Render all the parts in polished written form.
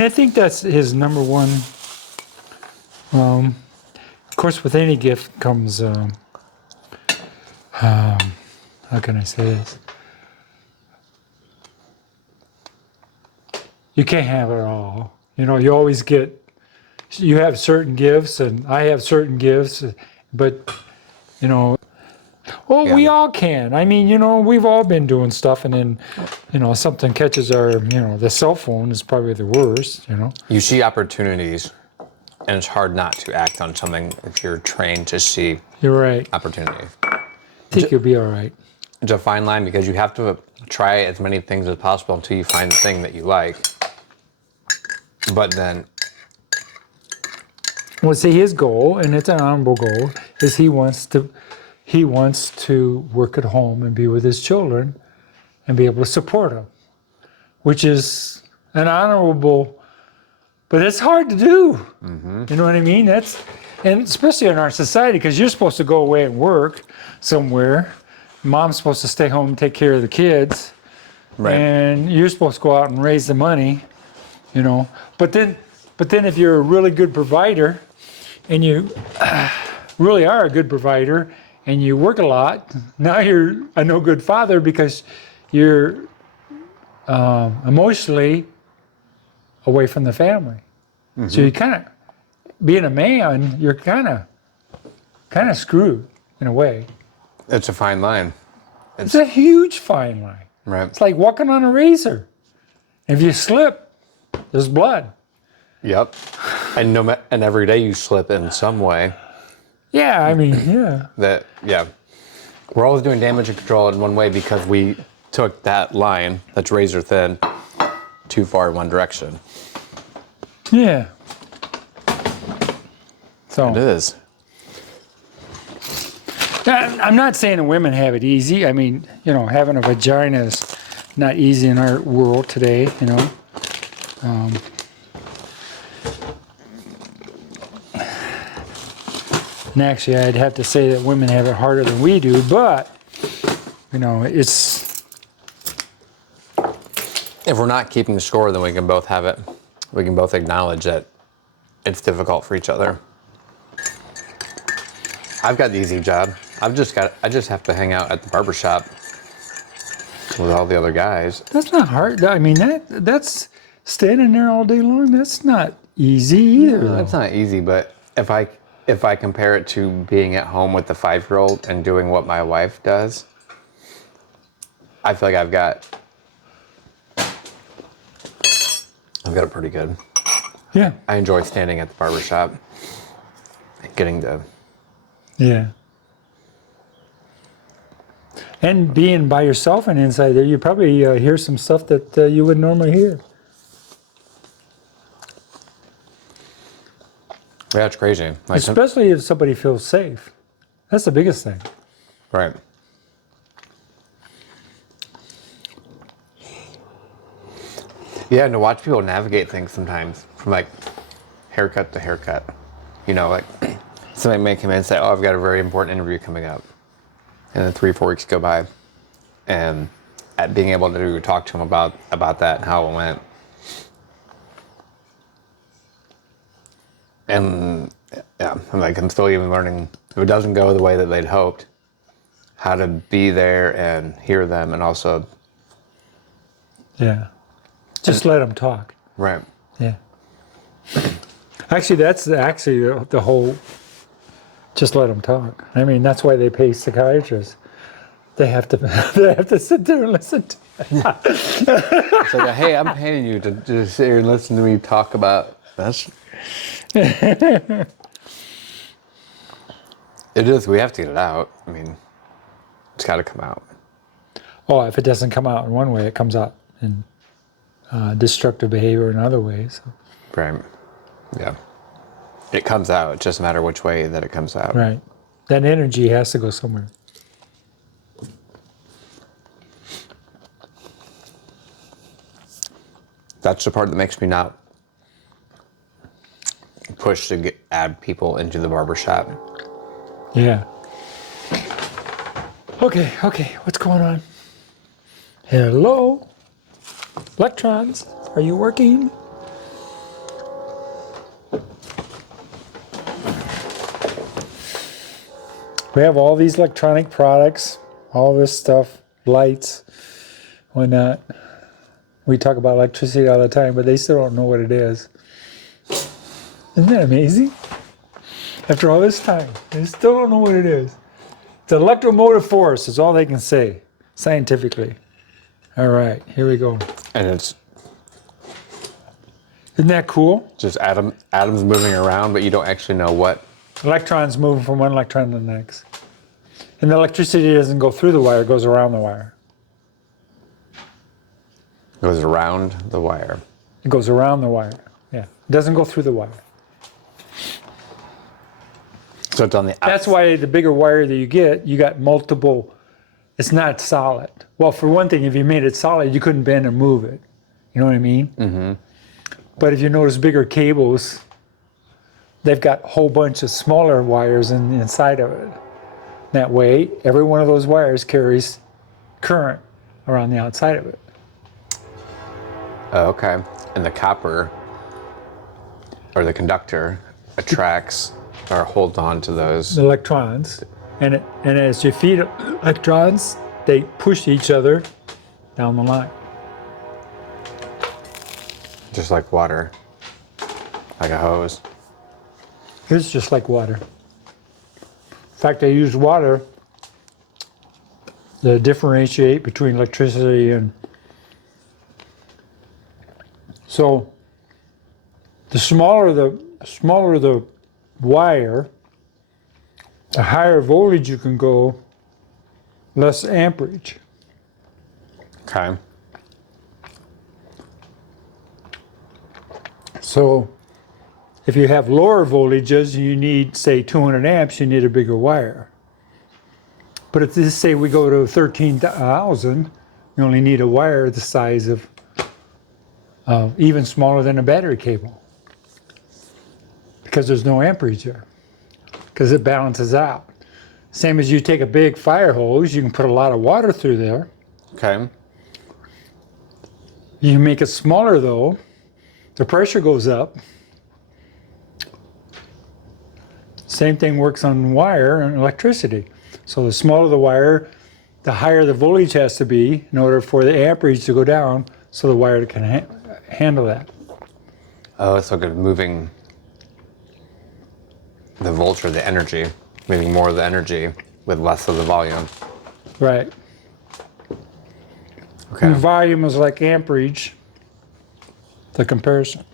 I think that's his number one. Of course, with any gift comes, how can I say this? You can't have it all. You know, you always you have certain gifts, and I have certain gifts, but, you know, well, Yeah. we all can. I mean, you know, we've all been doing stuff, and then, you know, something catches our, you know, the cell phone is probably the worst, you know. You see opportunities, and it's hard not to act on something if you're trained to see You're right. opportunity. I think you'll be all right. It's a fine line because you have to try as many things as possible until you find the thing that you like. But then, Well, see, his goal, and it's an honorable goal, is he wants to work at home and be with his children and be able to support them, which is an honorable, but it's hard to do. You know what I mean? And especially in our society, because you're supposed to go away and work somewhere. Mom's supposed to stay home and take care of the kids. right? And you're supposed to go out and raise the money, you know. But then if you're a really good provider, and you really are a good provider, and you work a lot, now you're a no good father because you're emotionally away from the family. So you kind of, being a man, you're kind of screwed in a way. It's a fine line. It's a huge fine line. Right. It's like walking on a razor. If you slip, there's blood. Yep. And and every day you slip in some way. Yeah, I mean, yeah. Yeah. We're always doing damage control in one way because we took that line that's razor thin too far in one direction. Yeah. So It is. I'm not saying that women have it easy. I mean, you know, having a vagina is not easy in our world today, you know. And actually, I'd have to say that women have it harder than we do, but, you know, it's... If we're not keeping score, then we can both have it. We can both acknowledge that it's difficult for each other. I've got the easy job. I just have to hang out at the barbershop with all the other guys. That's not hard. I mean, that's standing there all day long. That's not easy either. No, that's not easy, but if I compare it to being at home with the 5-year-old and doing what my wife does, I feel like I've got it pretty good. Yeah. I enjoy standing at the barbershop and getting to... Yeah. And being by yourself and inside there, you probably hear some stuff that you wouldn't normally hear. Yeah, it's crazy. Especially if somebody feels safe. That's the biggest thing. Right. Yeah, and to watch people navigate things sometimes, from like haircut to haircut. You know, like somebody may come in and say, "Oh, I've got a very important interview coming up," and then 3 or 4 weeks go by, and at being able to talk to them about that and how it went, and yeah, I'm still even learning if it doesn't go the way that they'd hoped, how to be there and hear them, and also Yeah. Just let them talk. right. Yeah. Actually, that's the whole, just let them talk. I mean, that's why they pay psychiatrists. They have to sit there and listen to It's like, hey, I'm paying you to just sit here and listen to me talk about this. It is. We have to get it out. I mean, it's got to come out. Oh, if it doesn't come out in one way, it comes out in destructive behavior in other ways. Right. Yeah. It comes out. It doesn't matter which way that it comes out. Right. That energy has to go somewhere. That's the part that makes me not push to add people into the barbershop. Yeah. Okay, what's going on? Hello? Electrons, are you working? We have all these electronic products, all this stuff, lights, whatnot. We talk about electricity all the time, but they still don't know what it is. Isn't that amazing? After all this time, they still don't know what it is. It's electromotive force is all they can say, scientifically. All right, here we go. And it's Isn't that cool? just atoms moving around, but you don't actually know what. Electrons moving from one electron to the next. And the electricity doesn't go through the wire, it goes around the wire. Goes around the wire. It goes around the wire. Yeah. It doesn't go through the wire. So it's on the That's why the bigger wire that you got multiple, it's not solid. Well, for one thing, if you made it solid, you couldn't bend or move it. You know what I mean? Mm-hmm. But if you notice bigger cables, they've got a whole bunch of smaller wires inside of it. That way, every one of those wires carries current around the outside of it. Oh, okay. And the copper, or the conductor, attracts or holds on to those. The electrons. And as you feed electrons, they push each other down the line. Just like water, like a hose. It's just like water. In fact, I use water to differentiate between electricity and. So, the smaller the wire, the higher voltage you can go, less amperage. Okay. So, if you have lower voltages, you need, say, 200 amps, you need a bigger wire. But if this, say we go to 13,000, you only need a wire the size of even smaller than a battery cable. Because there's no amperage there. Because it balances out. Same as you take a big fire hose, you can put a lot of water through there. Okay. You make it smaller though, the pressure goes up. Same thing works on wire and electricity. So the smaller the wire, the higher the voltage has to be in order for the amperage to go down so the wire can handle that. Oh, it's so good moving the voltage or the energy, moving more of the energy with less of the volume. Right. Okay. And volume is like amperage, the comparison.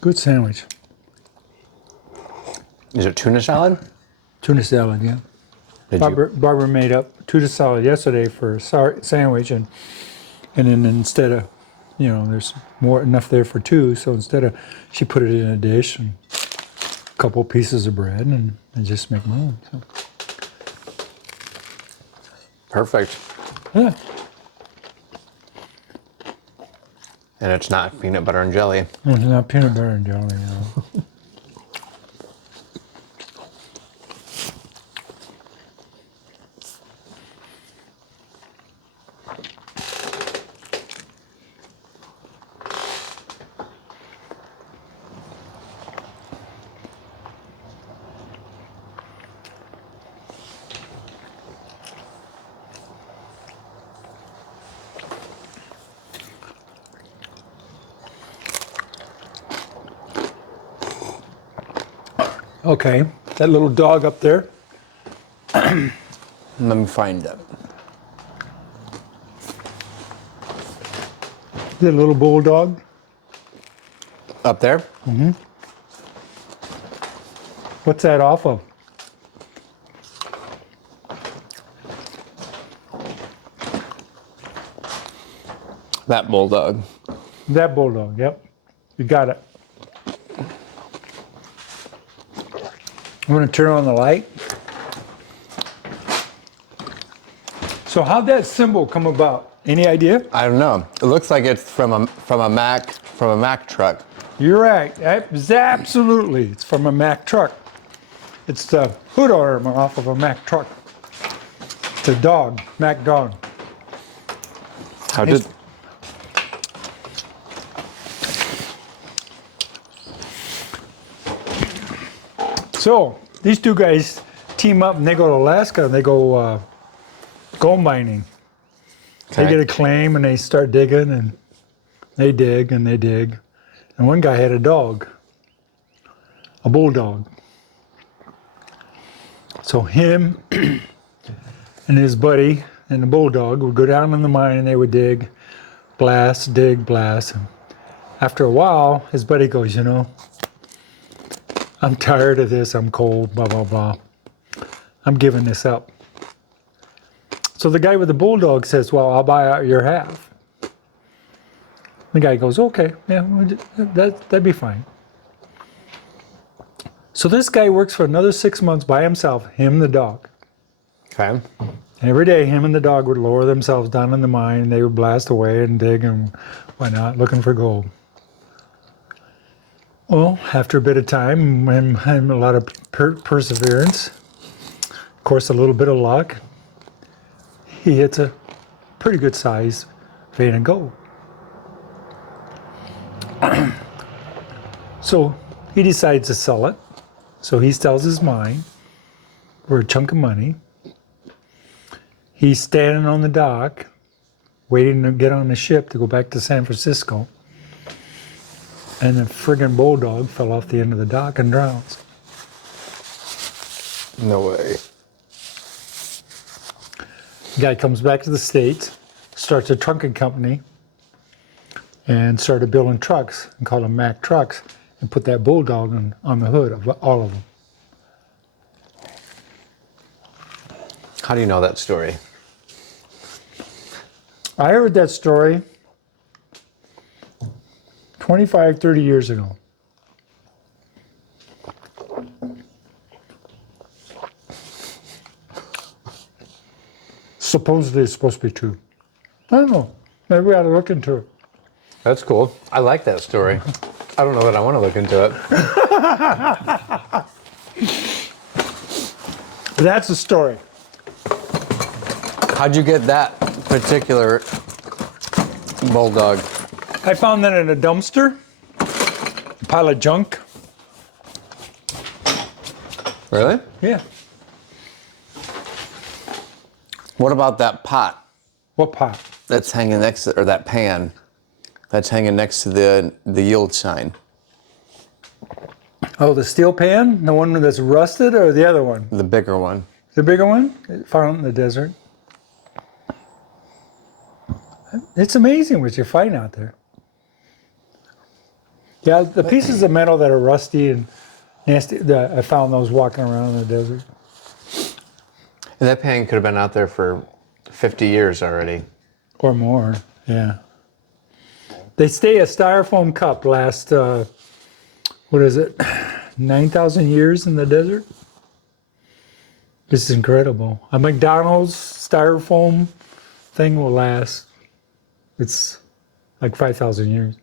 Good sandwich. Is it tuna salad? Tuna salad, yeah. Did you? Barbara made up tuna salad yesterday for a sandwich, and then instead of, there's enough there for two, so instead of, she put it in a dish and a couple pieces of bread and just make my own. So. Perfect. Yeah. And it's not peanut butter and jelly. It's not peanut butter and jelly, no. Okay, that little dog up there. Let me find it. The little bulldog. Up there? What's that off of? That bulldog. That bulldog, yep. You got it. I'm going to turn on the light. So how'd that symbol come about? Any idea? I don't know. It looks like it's from a Mack truck. You're right. Absolutely. It's from a Mack truck. It's the hood armor off of a Mack truck. It's a dog, Mack dog. How did? So these two guys team up and they go to Alaska and they go gold mining. They get a claim and they start digging and they dig and they dig. And one guy had a dog, a bulldog. So him and his buddy and the bulldog would go down in the mine and they would dig, blast, dig, blast. And after a while, his buddy goes, you know, I'm tired of this, I'm cold, blah, blah, blah. I'm giving this up. So the guy with the bulldog says, well, I'll buy out your half. The guy goes, okay, yeah, that'd be fine. So this guy works for another 6 months by himself, him and the dog. Okay. And every day, him and the dog would lower themselves down in the mine, and they would blast away and dig and whatnot, looking for gold. Well, after a bit of time and a lot of perseverance, of course, a little bit of luck, he hits a pretty good size vein of gold. So he decides to sell it. So he sells his mine for a chunk of money. He's standing on the dock, waiting to get on the ship to go back to San Francisco. And the friggin' bulldog fell off the end of the dock and drowns. No way. The guy comes back to the States, starts a trucking company, and started building trucks and called them Mack trucks and put that bulldog on the hood of all of them. How do you know that story? I heard that story 25, 30 years ago. Supposedly it's supposed to be true. I don't know. Maybe we ought to look into it. That's cool. I like that story. I don't know that I want to look into it. That's the story. How'd you get that particular bulldog? I found that in a dumpster, a pile of junk. Really? Yeah. What about that pot What pot? that's hanging next to, or that pan that's hanging next to the yield sign? Oh, the steel pan? The one that's rusted or the other one? The bigger one. The bigger one? Found in the desert. It's amazing what you find out there. Yeah, the pieces of metal that are rusty and nasty, I found those walking around in the desert. And that pan could have been out there for 50 years already. Or more, yeah. They stay a styrofoam cup last, 9,000 years in the desert? This is incredible. A McDonald's styrofoam thing will last, it's like 5,000 years.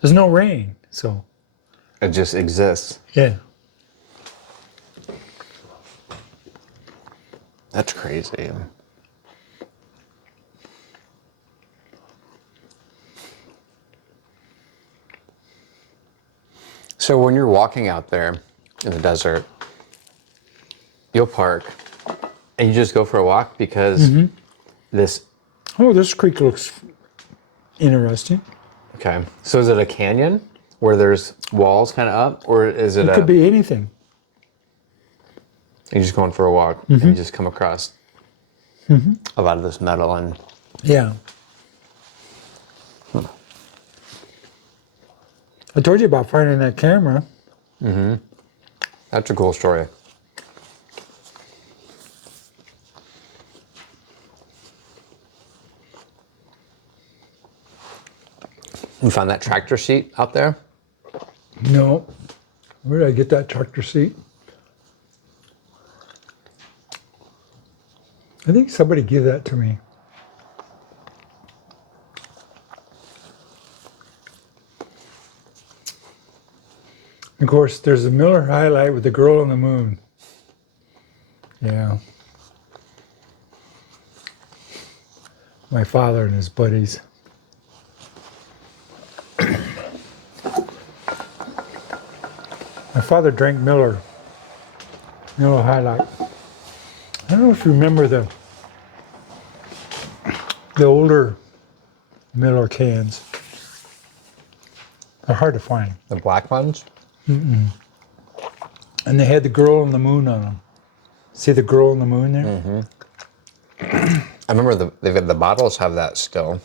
There's no rain, so. It just exists. Yeah. That's crazy. So when you're walking out there in the desert, you'll park and you just go for a walk because this. Oh, this creek looks interesting. Okay. So is it a canyon where there's walls kind of up, or is it It could be anything. you're just going for a walk and you just come across a lot of this metal and Yeah. I told you about finding that camera. that's a cool story. You found that tractor seat out there? No. Where did I get that tractor seat? I think somebody gave that to me. Of course, there's a Miller High Life with the girl on the moon. Yeah. My father and his buddies. My father drank Miller High Life. I don't know if you remember the older Miller cans. They're hard to find. The black ones? And they had the girl on the moon on them. See the girl on the moon there? I remember the bottles have that still.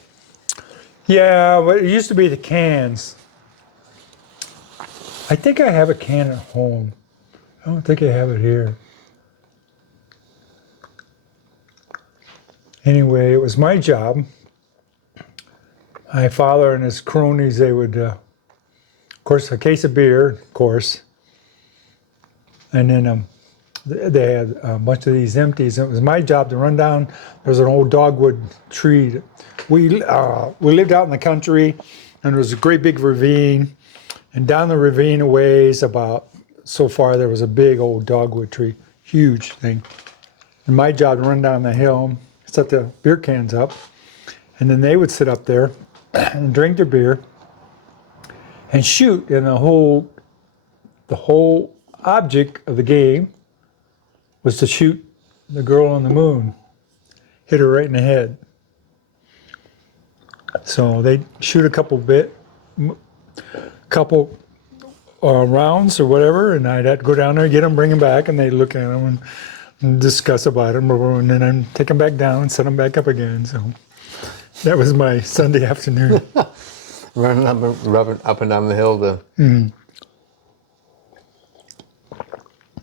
Yeah, but it used to be the cans. I think I have a can at home. I don't think I have it here. Anyway, it was my job. My father and his cronies, they would, of course, a case of beer, of course. And then they had a bunch of these empties. It was my job to run down. There was an old dogwood tree. We lived out in the country, and there was a great big ravine. And down the ravine a ways, about so far, there was a big old dogwood tree, huge thing. And my job to run down the hill, set the beer cans up, and then they would sit up there and drink their beer and shoot. And the whole object of the game was to shoot the girl on the moon, hit her right in the head. So they'd shoot a couple rounds or whatever, and I'd have to go down there, get them, bring them back, and they'd look at them and discuss about them, and then I'd take them back down and set them back up again. So that was my Sunday afternoon. Running up and down the hill to.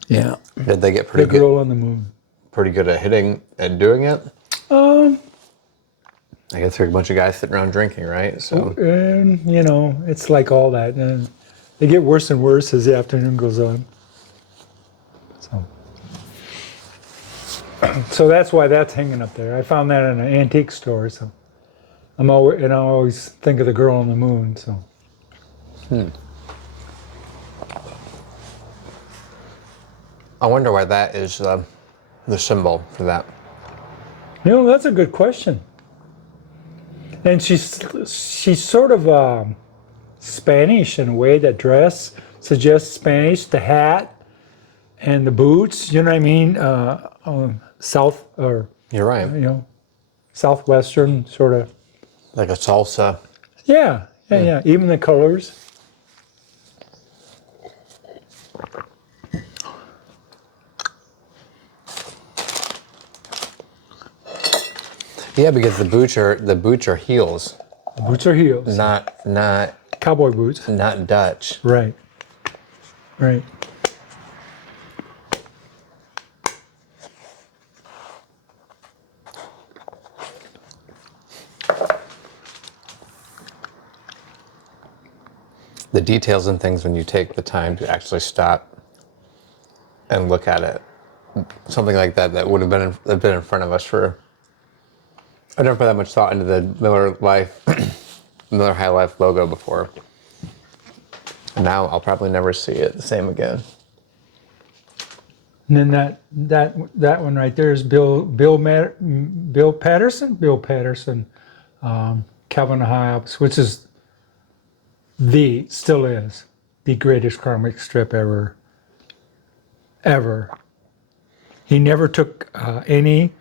Yeah. Did they get The pretty girl on the moon. good at hitting and doing it? I guess there's a bunch of guys sitting around drinking, right? So And, it's like all that. And they get worse and worse as the afternoon goes on. So that's why that's hanging up there. I found that in an antique store. So I always think of the girl on the moon. So. I wonder why that is the symbol for that. That's a good question. And she's sort of Spanish in a way. That dress suggests Spanish. The hat and the boots. You know what I mean? South or You're right. southwestern sort of. Like a salsa. Yeah. Even the colors. Yeah, because the boots are heels, The boots are heels. not Cowboy boots. not Dutch. Right. The details and things when you take the time to actually stop and look at it. Something like that would have been in front of us for. I never put that much thought into the Miller High Life logo before. Now I'll probably never see it the same again. And then that one right there is Bill Patterson, Calvin and Hobbes, which is still is the greatest comic strip ever. He never took any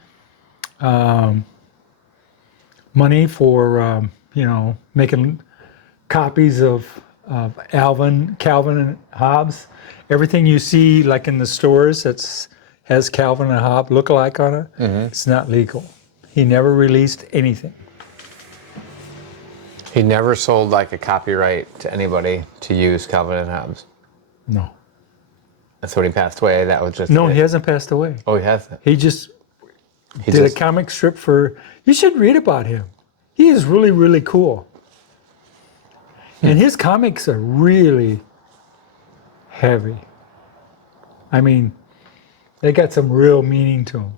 money for making copies of Calvin and Hobbes. Everything you see, like in the stores, has Calvin and Hobbes look-alike on it. It's not legal. He never released anything. He never sold like a copyright to anybody to use Calvin and Hobbes. No. That's when he passed away. That was just No, it. he hasn't passed away. Oh, he hasn't. He just He did just a comic strip for. You should read about him. He is really, really cool. And his comics are really heavy. I mean, they got some real meaning to them.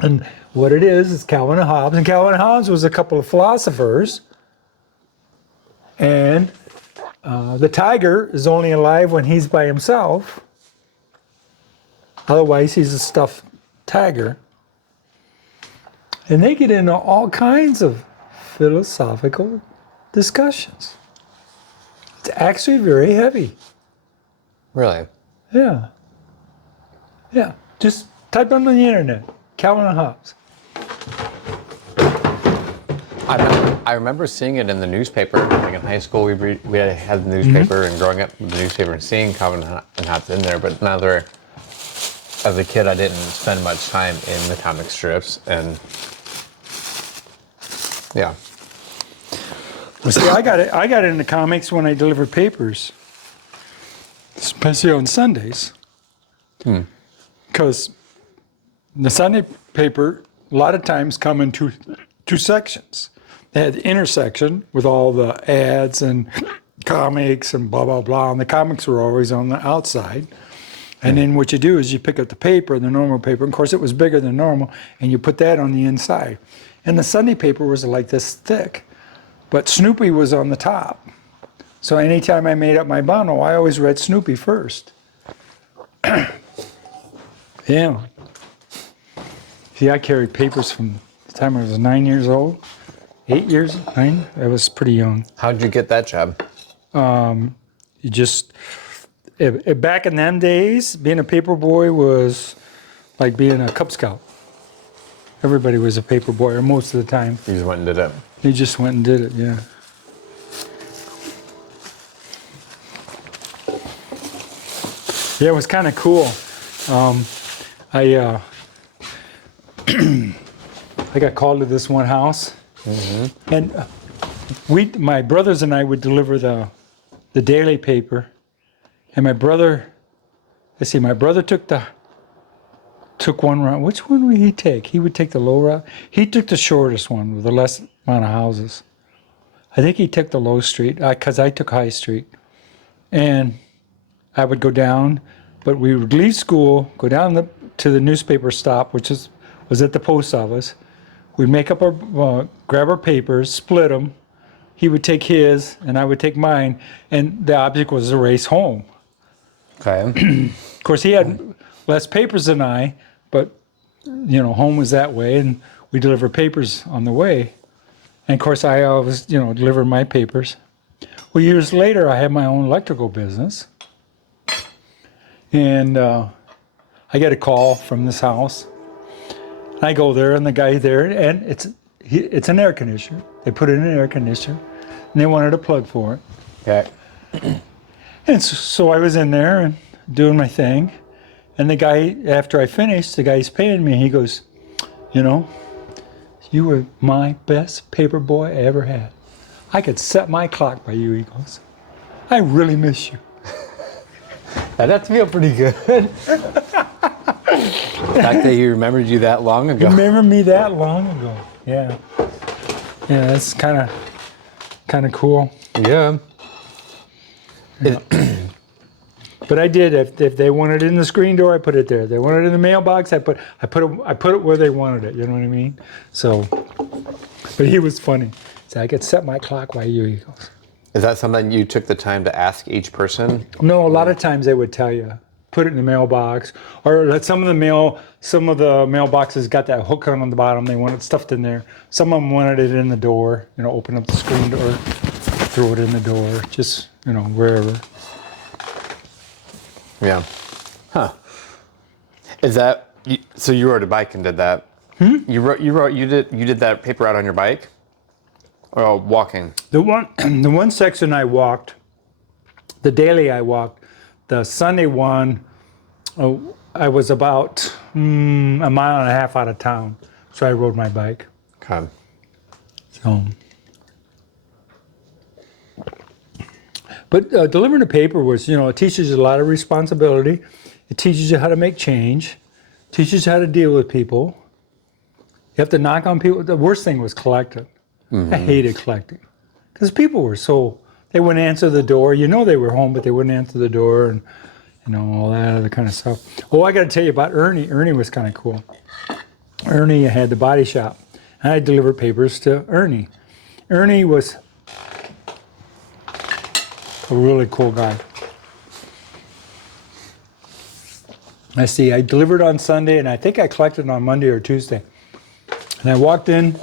And what it is Calvin and Hobbes. And Calvin and Hobbes was a couple of philosophers. And the tiger is only alive when he's by himself. Otherwise, he's a stuffed tiger. And they get into all kinds of philosophical discussions. It's actually very heavy. Really? Yeah. Yeah. Just type on the internet, Calvin and Hobbes. I remember seeing it in the newspaper. Like in high school, we had the newspaper, and growing up with the newspaper and seeing Calvin and Hobbes in there. But neither, as a kid, I didn't spend much time in the comic strips. And yeah. Well, see, I got into comics when I delivered papers, especially on Sundays. Because the Sunday paper, a lot of times, come in two sections. They had the inner section with all the ads and comics and blah, blah, blah. And the comics were always on the outside. And then what you do is you pick up the paper, the normal paper. Of course, it was bigger than normal, and you put that on the inside. And the Sunday paper was like this thick, but Snoopy was on the top. So anytime I made up my bundle, I always read Snoopy first. Yeah. See, I carried papers from the time I was 9 years old. 8 years, 9. I was pretty young. How'd you get that job? You just back in them days, being a paper boy was like being a Cub Scout. Everybody was a paper boy, or most of the time. You just went and did it. You just went and did it, yeah. Yeah, it was kind of cool. I got called to this one house, and my brothers and I would deliver the daily paper, and my brother took one route. Which one would he take? He would take the low route. He took the shortest one with the less amount of houses. I think he took the low street, because I took High Street, and I would go down, but we would leave school, go down to the newspaper stop, which was at the post office. We'd make up grab our papers, split them. He would take his, and I would take mine, and the object was to race home. Okay. Of course, he had less papers than I, but home was that way, and we delivered papers on the way. And of course, I always, delivered my papers. Well, years later, I had my own electrical business, and I get a call from this house. I go there, and the guy there, and it's an air conditioner. They put it in an air conditioner, and they wanted a plug for it. Okay. And so I was in there and doing my thing, and the guy, after I finished, the guy's paying me. He goes, you were my best paper boy I ever had. I could set my clock by you, he goes. I really miss you. That has to feel pretty good. The fact that he remembered you that long ago. Remember me that long ago? Yeah. Yeah, that's kind of cool. Yeah. But I did. If they wanted it in the screen door, I put it there. If they wanted it in the mailbox, I put it where they wanted it. You know what I mean? So, but he was funny. So I could set my clock while you. He goes. Is that something you took the time to ask each person? No, a lot of times they would tell you, put it in the mailbox, or let some of the mailboxes got that hook on the bottom. They wanted stuffed in there. Some of them wanted it in the door. Open up the screen door, throw it in the door, just wherever. Yeah. Huh. Is that so? You rode a bike and did that? You did that paper out on your bike, or walking? The one section I walked, the daily I walked, the Sunday one, I was about a mile and a half out of town, so I rode my bike. Okay. So. But delivering the paper was, it teaches you a lot of responsibility. It teaches you how to make change. Teaches you how to deal with people. You have to knock on people. The worst thing was collecting. I hated collecting. Because people were they wouldn't answer the door. They were home, but they wouldn't answer the door and, all that other kind of stuff. Oh, I got to tell you about Ernie. Ernie was kind of cool. Ernie had the body shop. And I delivered papers to Ernie. Ernie was a really cool guy. I see. I delivered on Sunday, and I think I collected on Monday or Tuesday. And I walked in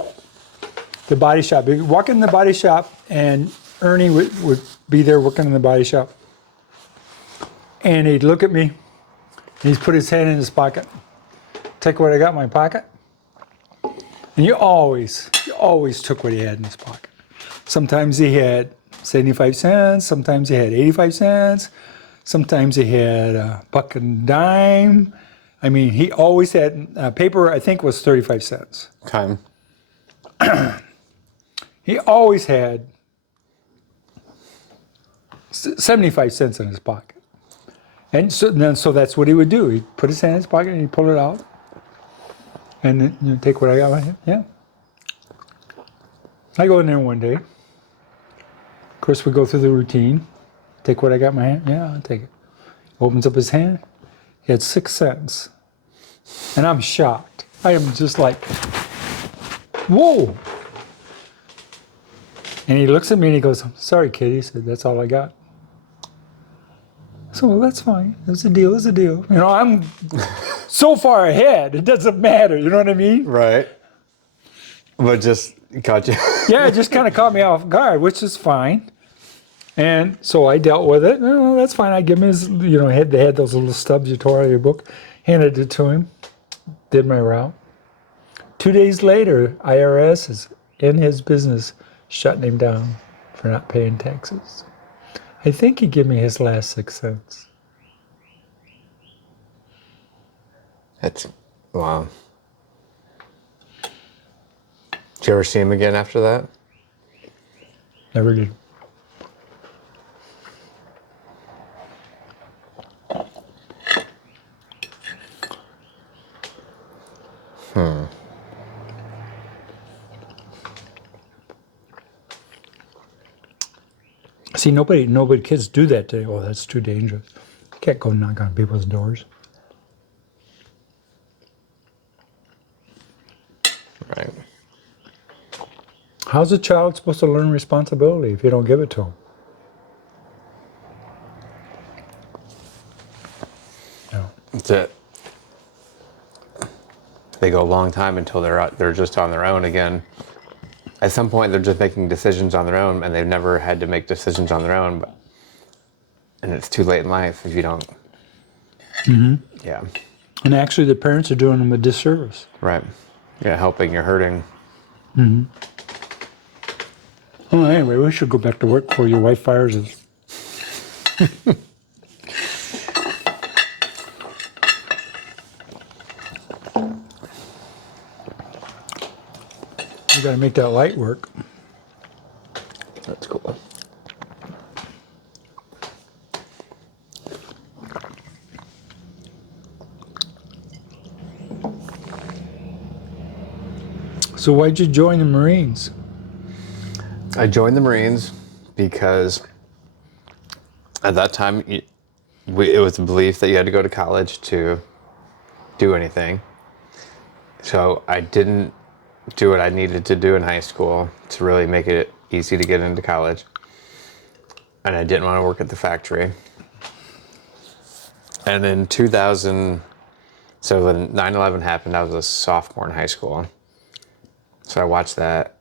the body shop. You walk in the body shop, and Ernie would be there working in the body shop. And he'd look at me, and he'd put his hand in his pocket. Take what I got in my pocket. And you always took what he had in his pocket. Sometimes he had 75 cents, sometimes he had 85 cents, sometimes he had a buck and dime. I mean, he always had paper, I think was 35 cents. Okay. He always had 75 cents in his pocket. And so that's what he would do. He'd put his hand in his pocket and he'd pull it out. And then, take what I got. Yeah. I go in there one day. Of course, we go through the routine. Take what I got in my hand. Yeah, I'll take it. Opens up his hand. He had 6 cents. And I'm shocked. I am just like, whoa. And he looks at me and he goes, sorry, kid. He said, that's all I got. So, well, that's fine. It's a deal. It's a deal. I'm so far ahead. It doesn't matter. You know what I mean? Right. But just caught you. Yeah, it just kind of caught me off guard, which is fine. And so I dealt with it. Oh, that's fine. I give him his, they had those little stubs you tore out of your book. Handed it to him. Did my route. 2 days later, IRS is in his business shutting him down for not paying taxes. I think he gave me his last 6 cents. That's, wow. Did you ever see him again after that? Never did. See, nobody, kids do that today. Oh, that's too dangerous. You can't go knock on people's doors. Right. How's a child supposed to learn responsibility if you don't give it to them? No. That's it. They go a long time until they're just on their own again. At some point, they're just making decisions on their own, and they've never had to make decisions on their own. And it's too late in life if you don't. Mm-hmm. Yeah. And actually, the parents are doing them a disservice. Right. Yeah, helping, you're hurting. Mm-hmm. Well, anyway, we should go back to work before your wife fires us. We got to make that light work. That's cool. So why'd you join the Marines? I joined the Marines because at that time, it was a belief that you had to go to college to do anything. So I didn't do what I needed to do in high school to really make it easy to get into college. And I didn't want to work at the factory. And in 2000, so when 9/11 happened, I was a sophomore in high school. So I watched that,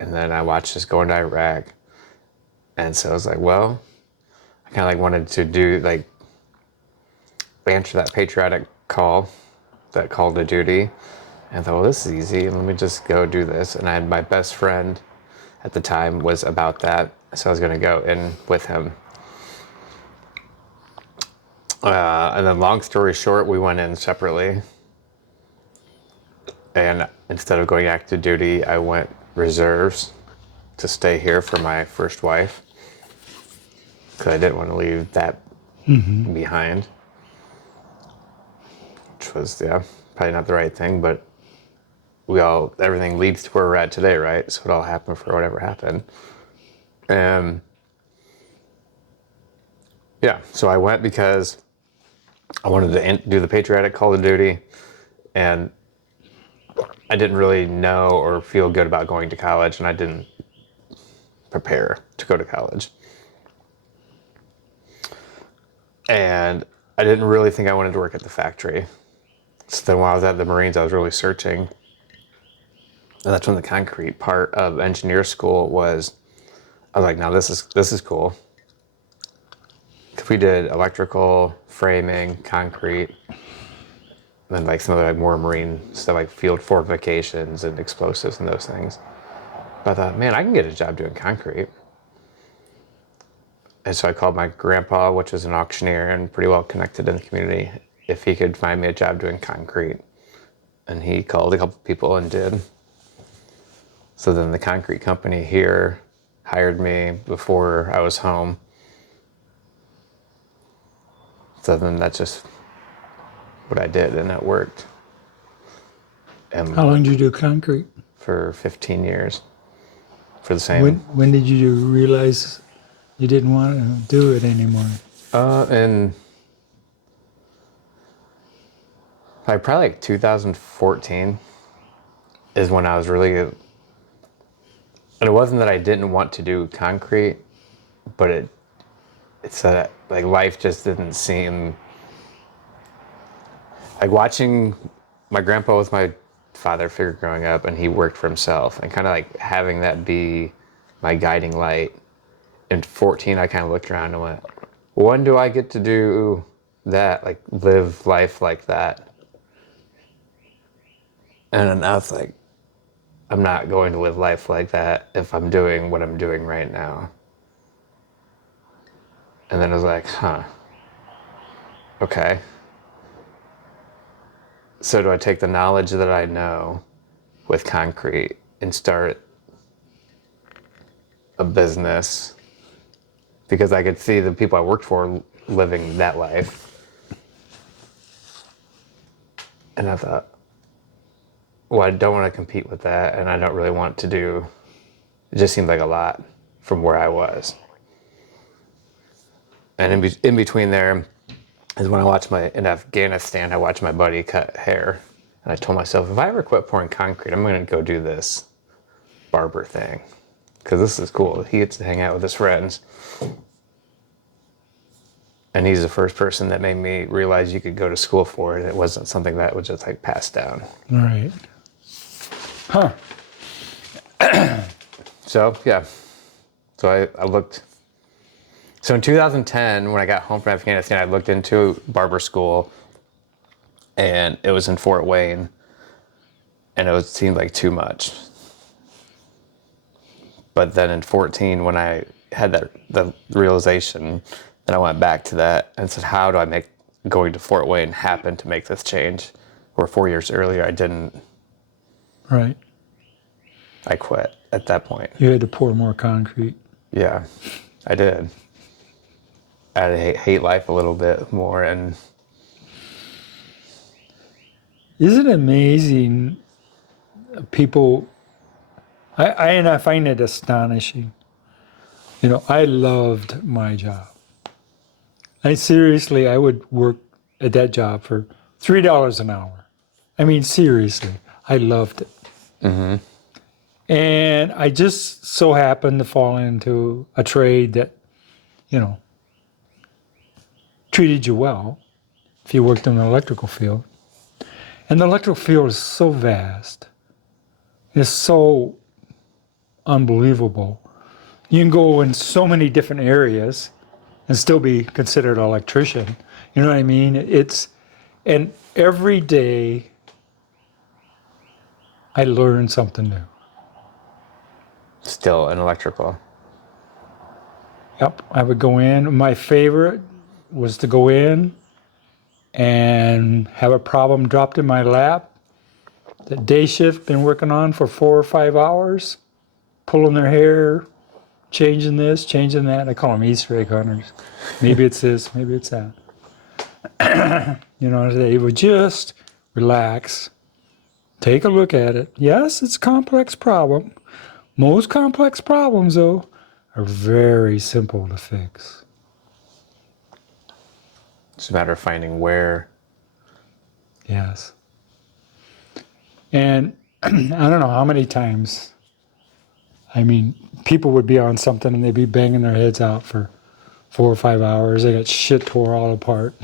and then I watched us go into Iraq. And so I was like, well, I kind of wanted to answer that patriotic call, that call to duty. And I thought, well, this is easy. Let me just go do this. And I had my best friend at the time was about that. So I was going to go in with him. And then long story short, we went in separately. And instead of going active duty, I went reserves to stay here for my first wife. Because I didn't want to leave that behind. Which was, probably not the right thing, but everything leads to where we're at today, right? So it all happened for whatever happened. So I went because I wanted to do the patriotic call to duty, and I didn't really know or feel good about going to college, and I didn't prepare to go to college. And I didn't really think I wanted to work at the factory. So then while I was at the Marines, I was really searching. And that's when the concrete part of engineer school was, I was like, now this is cool. 'Cause we did electrical, framing, concrete, and then like some other like more marine stuff like field fortifications and explosives and those things. But I thought, man, I can get a job doing concrete. And so I called my grandpa, which was an auctioneer and pretty well connected in the community, if he could find me a job doing concrete. And he called a couple people and did. So then the concrete company here hired me before I was home. So then that's just what I did, and it worked. And How long did you do concrete? for 15 years for the same. When did you realize you didn't want to do it anymore? And like probably like 2014 is when I was really, and it wasn't that I didn't want to do concrete, but it's that like life just didn't seem like watching my grandpa was my father figure growing up, and he worked for himself, and kind of like having that be my guiding light. In 14, I kind of looked around and went, when do I get to do that, like live life like that? And then I was like, I'm not going to live life like that if I'm doing what I'm doing right now. And then I was like, okay. So do I take the knowledge that I know with concrete and start a business? Because I could see the people I worked for living that life. And I thought, well, I don't want to compete with that, and I don't really want to do, it just seemed like a lot from where I was. And in between there is when I watched in Afghanistan, I watched my buddy cut hair. And I told myself, if I ever quit pouring concrete, I'm going to go do this barber thing. Because this is cool. He gets to hang out with his friends. And he's the first person that made me realize you could go to school for it. It wasn't something that was just like passed down. Right. Huh. So, yeah. So I looked. So in 2010, when I got home from Afghanistan, I looked into barber school, and it was in Fort Wayne, and it seemed like too much. But then in 14, when I had the realization, then I went back to that and said, how do I make going to Fort Wayne happen to make this change? Where 4 years earlier, I didn't. Right. I quit at that point. You had to pour more concrete. Yeah, I did. I had to hate life a little bit more. And Isn't it amazing? People, I find it astonishing. You know, I loved my job. I would work at that job for $3 an hour. I mean, seriously, I loved it. mm-hmm. And I just so happened to fall into a trade that, you know, treated you well if you worked in the electrical field. And the electrical field is so vast. It's so unbelievable. You can go in so many different areas and still be considered an electrician. You know what I mean? And every day I learn something new. Still in electrical. Yep, I would go in. My favorite was to go in and have a problem dropped in my lap. The day shift been working on for 4 or 5 hours, pulling their hair, changing this, changing that. I call them Easter egg hunters. Maybe it's this, maybe it's that. You know, they would just relax, take a look at it. Yes, it's a complex problem. Most complex problems, though, are very simple to fix. It's a matter of finding where. Yes. And I don't know how many times, I mean, people would be on something and they'd be banging their heads out for 4 or 5 hours. They got shit tore all apart.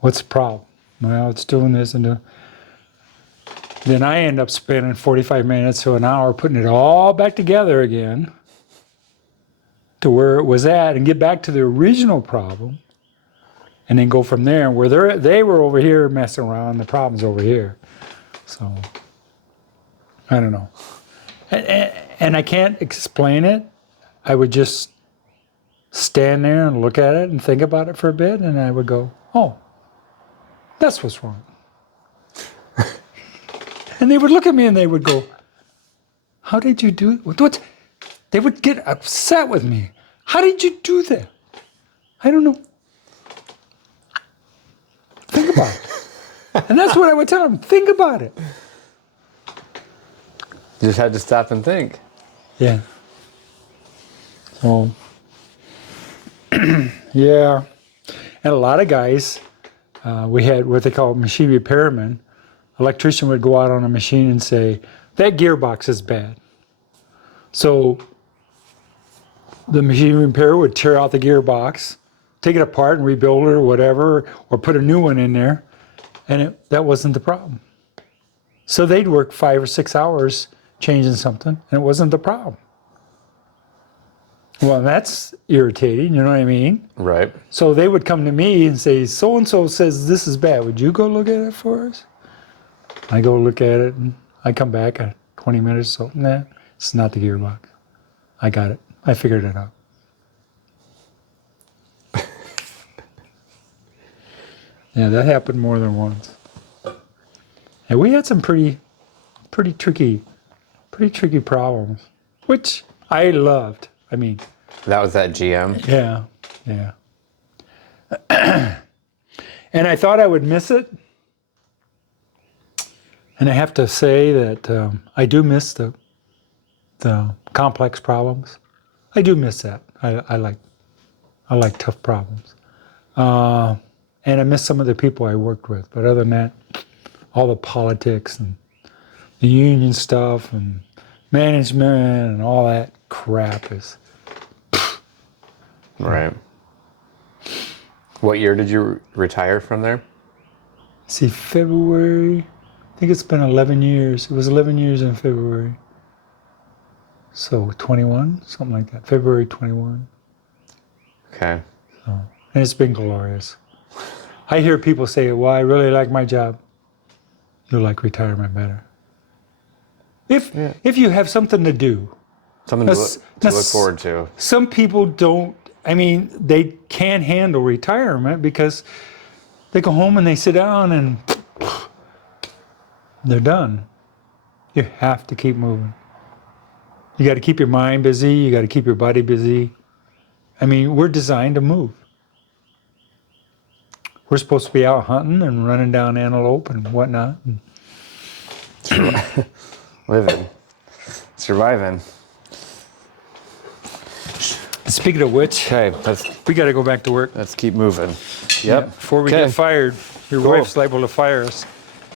What's the problem? Well, it's doing this and doing. Then I end up spending 45 minutes to an hour putting it all back together again to where it was at and get back to the original problem and then go from there. Where they were over here messing around, the problem's over here. So, I don't know. And I can't explain it. I would just stand there and look at it and think about it for a bit, and I would go, oh, that's what's wrong. And they would look at me and they would go, how did you do it? What? They would get upset with me. How did you do that? I don't know. Think about it. And that's what I would tell them. Think about it. You just had to stop and think. Yeah. So, yeah. And a lot of guys, we had what they call machine repairmen. Electrician would go out on a machine and say, that gearbox is bad. So the machine repair would tear out the gearbox, take it apart and rebuild it or whatever, or put a new one in there. And that wasn't the problem. So they'd work 5 or 6 hours changing something, and it wasn't the problem. Well, that's irritating, you know what I mean? Right. So they would come to me and say, so-and-so says this is bad. Would you go look at it for us? I go look at it, and I come back at 20 minutes or so. Nah, it's not the gearbox. I got it. I figured it out. Yeah, that happened more than once. And we had some pretty tricky problems, which I loved. I mean, That was that GM. yeah. And I thought I would miss it. And I have to say that I do miss the complex problems. I do miss that. I like tough problems. And I miss some of the people I worked with. But other than that, all the politics and the union stuff and management and all that crap is. Right. What year did you retire from there? See, February, I think it's been 11 years. It was 11 years in February. So 21, something like that. February 21. Okay. And it's been glorious. I hear people say, well, I really like my job. You'll like retirement better. If you have something to do. Something to look forward to. Some people don't, I mean, they can't handle retirement because they go home and they sit down and they're done. You have to keep moving. You got to keep your mind busy. You got to keep your body busy. I mean, we're designed to move. We're supposed to be out hunting and running down antelope and whatnot. Living. Surviving. Speaking of which, Okay, we got to go back to work. let's keep moving. Yeah, Yep. before we Okay. get fired, your Cool. wife's liable to fire us.